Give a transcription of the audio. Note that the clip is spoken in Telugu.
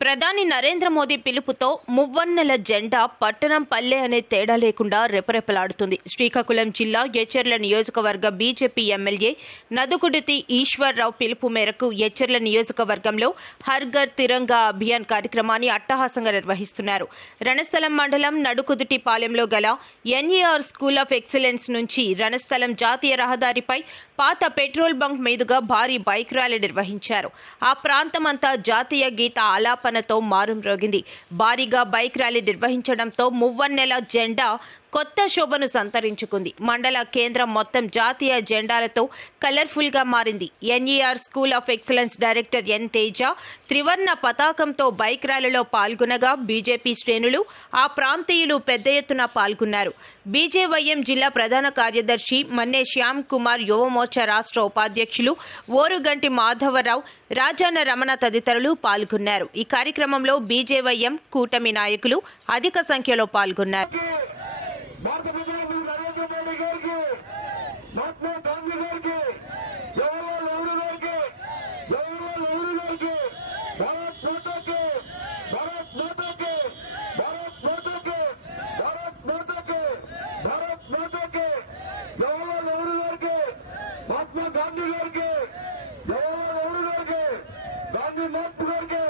ప్రధాని నరేంద్ర మోదీ పిలుపుతో మువ్వన్నెల జెండా పట్టణం పల్లె అనే తేడా లేకుండా రెపరెపలాడుతుంది. శ్రీకాకుళం జిల్లా ఎచ్చర్ల నియోజకవర్గ బీజేపీ ఎమ్మెల్యే నదుకుడితి ఈశ్వర్రావు పిలుపు మేరకు ఎచ్చర్ల నియోజకవర్గంలో హర్ ఘర్ తిరంగా అభియాన్ కార్యక్రమాన్ని అట్టహాసంగా నిర్వహిస్తున్నారు. రణస్థలం మండలం నడుకుదుటి పాలెంలో గల ఎన్ఈఆర్ స్కూల్ ఆఫ్ ఎక్సలెన్స్ నుంచి రణస్థలం జాతీయ రహదారిపై పాత పెట్రోల్ బంక్ మీదుగా భారీ బైక్ ర్యాలీ నిర్వహించారు. ఆ ప్రాంతమంతా జాతీయ గీత ఆలాప ఆలాపనతో మారుమ్రోగింది. భారీగా బైక్ ర్యాలీ నిర్వహించడంతో మువ్వన్నెల జెండా కొత్త శోభను సంతరించుకుంది. మండల కేంద్రం మొత్తం జాతీయ జెండాలతో కలర్ఫుల్గా మారింది. NER school of excellence director N Teja త్రివర్ణ పతాకంతో బైక్ ర్యాలీలో పాల్గొనగా బీజేపీ శ్రేణులు ఆ ప్రాంతీయులు పెద్ద ఎత్తున పాల్గొన్నారు. బీజేవైఎం జిల్లా ప్రధాన కార్యదర్శి మన్నే శ్యామ్ కుమార్ యువమోర్చా రాష్ట్ర ఉపాధ్యక్షులు ఓరుగంటి మాధవరావు రాజాన రమణ తదితరులు పాల్గొన్నారు. ఈ కార్యక్రమంలో బీజేవైఎం కూటమి నాయకులు అధిక సంఖ్యలో పాల్గొన్నారు. భారత ప్రధానమంత్రి నరేంద్ర మోడీ గారికి మహాత్మా గాంధీ గారికి ఎవరో ఎవరు గారికి ఎవరో ఎవరు గారికి భారత్ మాతకి భారత్ మాతకి భారత్ మాతకి భారత్ మాతకి భారత్ మాతకి ఎవరో ఎవరు గారికి మహాత్మా గాంధీ గారికి ఎవరో ఎవరు గారికి గాంధీ మహాత్మ గారికి